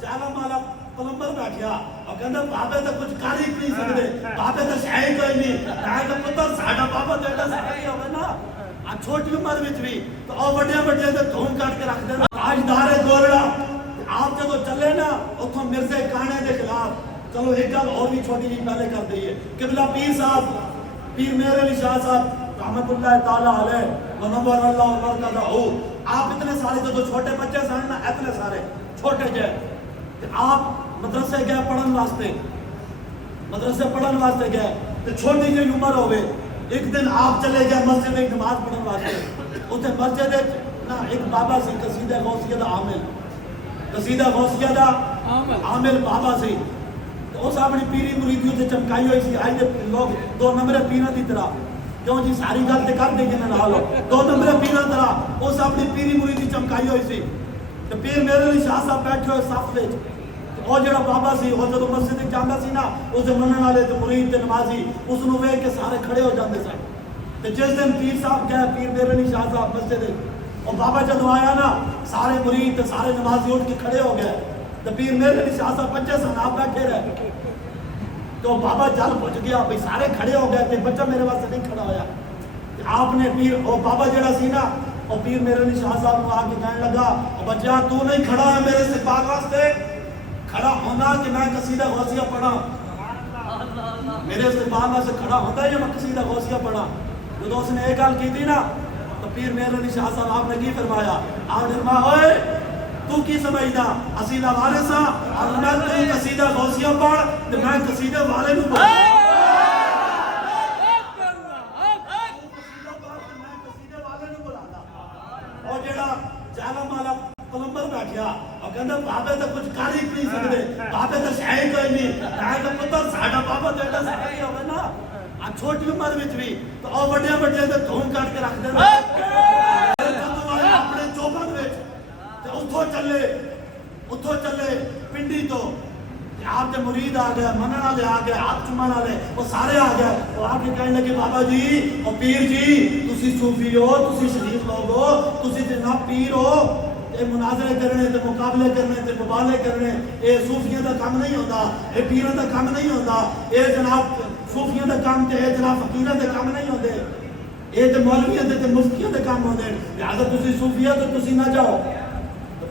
جالم والا پلمبر بیٹھیا اور کہندا بابے تے کچھ کر ہی نہیں سکدے بابے تے ہے ہی کوئی نہیں میں تے پتر ساڈا بابا تے ایڈا سارا ہی ہوے نا آ چھوٹی عمر وچ بھی تو او بڑے بڑے تے دھون کٹ کے رکھ دے تاجدار گولڑا آپ جدو چلے نا اتھوں مرزے کانے دے خلاف چلو ایک گل اور بھی چھوٹی جی پہلے کر دئیے قبلہ پیر صاحب پیر میر علی شاہ صاحب رحمت اللہ تعالیٰ علیہ ونور اللہ وبرکاتہ ہو آپ اتنے سارے جدو چھوٹے بچے سن نا اتنے سارے چھوٹے جے آپ مدرسے گئے پڑھن واسطے مدرسے پڑھن واسطے گئے تو چھوٹی جی عمر ہوئے ایک دن آپ چلے گئے مسجد ایک نماز پڑھن واسطے اتنے مسجد نا ایک بابا سی قصیدہ غوثیہ دا عامل قصیدہ غوثیہ دا عامل بابا سی تو اس اپنی پیری مریدیوں سے چمکائی ہوئی سی آئی دے لوگ دو نمبر پیرہ دی طرح کیوں جی ساری گل تے کر دے گے نہ لو دو نمبر پیرہ طرح اس اپنی پیری مریدی چمکائی ہوئی سی تو پیر میرے علی شاہ صاحب بیٹھے ہوئے صف وچ اور جڑا بابا سی وہ جدو مسجد وچ جاندا سی نا اس دے منن والے تے مرید تے نمازی اس نو ویکھ کے سارے کھڑے ہو جاندے سن تے جس دن پیر صاحب گئے پیر میرے علی شاہ صاحب مسجد اور بابا جدو آیا نا سارے مرید تے سارے نمازی اٹھ کے کھڑے ہو گئے تو پیر میرے علی شاہ صاحب بچے سن آپ بیٹھے رہے تو بابا جل پہنچ گیا بھئی سارے کھڑے ہو گئے تے بچہ میرے واسطے نہیں کھڑا ہویا آپ نے پیر او بابا جڑا سی نا اور پیر میرے علی شاہ صاحب کو آ کے کہنے لگا بچہ تو نہیں کھڑا ہے میرے استقبال واسطے کھڑا ہونا کہ میں قصیدہ غوثیہ پڑھا میرے استقبال واسطے کھڑا ہوتا ہے یا میں قصیدہ غوثیہ پڑھا جو اس نے ایک گل کی تھی نا تو پیر میرے علی شاہ صاحب آپ نے کی فرمایا آپ نے فرمایا ہوئے تو کی سمجھدا اصیلہ وارث ہاں اور میں تو قصیدہ غوثیہ پڑھ تو میں قصیدہ والے نو پڑھ اور جڑا جالم والا پلمبر بیٹھیا اور کہندا بابے تے کچھ کر ہی نہیں سکدے بابے تے ہے ہی کوئی نہیں میں تے پتر ساڈا بابا تے ایڈا سارا ہی ہوے نا آ چھوٹی عمر وچ بھی تو او بڑے بڑے تے دھون کٹ کے رکھ دے اپنے چوبن وچ تے اتھوں چلے پنڈی تو آپ کے مرید آ گئے منن والے آ گئے ہاتھ چومن والے وہ سارے آ گئے وہ آ کے کہنے لگے بابا جی اور پیر جی تسی صوفی ہو تسی شریف لوگ ہو تسی جناب پیر ہو یہ مناظرے کرنے تے مقابلے کرنے تے مبالے کرنے یہ صوفیاں دا کام نہیں ہوتا یہ پیراں دا کام نہیں ہوتا یہ جناب صوفیاں دا کام تے یہ جناب فقیراں دا کام نہیں ہوتے یہ تے مولویاں تے مفتیاں دا کام ہوندے لہذا تسی صوفیاں تو تسی نہ جاؤ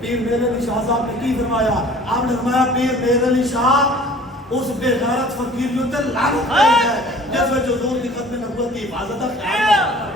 پیر میرے علی شاہ صاحب نے کی فرمایا آپ نے فرمایا پیر میرے علی شاہ اس بے غیرت فقیر جو تے لعنت ہے جس وچ حضور دی ختم نبوت کی حفاظت ہے